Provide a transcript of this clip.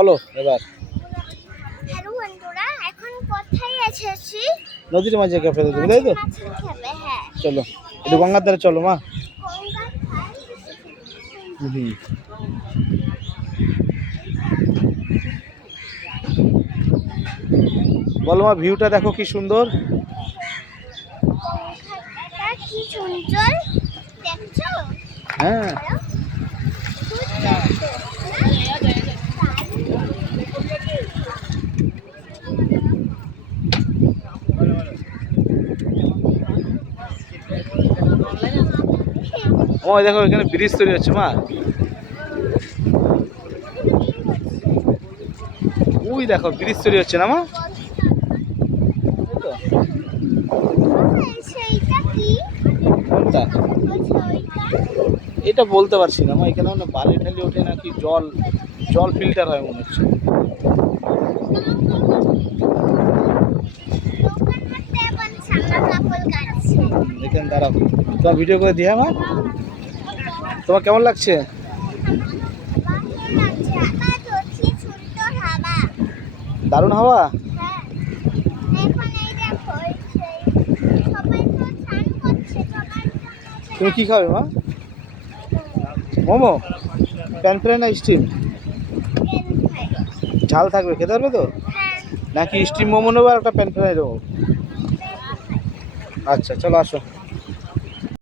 বলো এবার। হ্যালো বন্ধুরা, এখন কোথায় এসেছি? নদীর মাঝে ক্যাফে দেবে, তাই তো? হ্যাঁ, চলো একটু গঙ্গার ধারে চলো মা। হুম, বলো মা, ভিউটা দেখো কি সুন্দর। গঙ্গাটা কি সুন্দর দেখছো? হ্যাঁ, ওই দেখো এখানে ব্রিজ তৈরি হচ্ছে মা। ওই দেখো ব্রিজ তৈরি হচ্ছে না মা? সেইটা কি? কোনটা? এটা বলতে পারছি না মা, এখানে মানে বালি ঠালি ওঠে নাকি জল জল ফিল্টার হয় মনে হচ্ছে। এখানে দাঁড়াও, তোমার ভিডিও করে দিই। হ্যাঁ মা, তোমার কেমন লাগছে? দারুণ হাওয়া। তুমি কি খাবে মা? মোমো, প্যান ফ্রাই না স্টিম? ঝাল থাকবে, খেতে পারবে তো? নাকি স্টিম মোমো নেবো আর একটা প্যান ফ্রাই দেবো? আচ্ছা চলো আসো।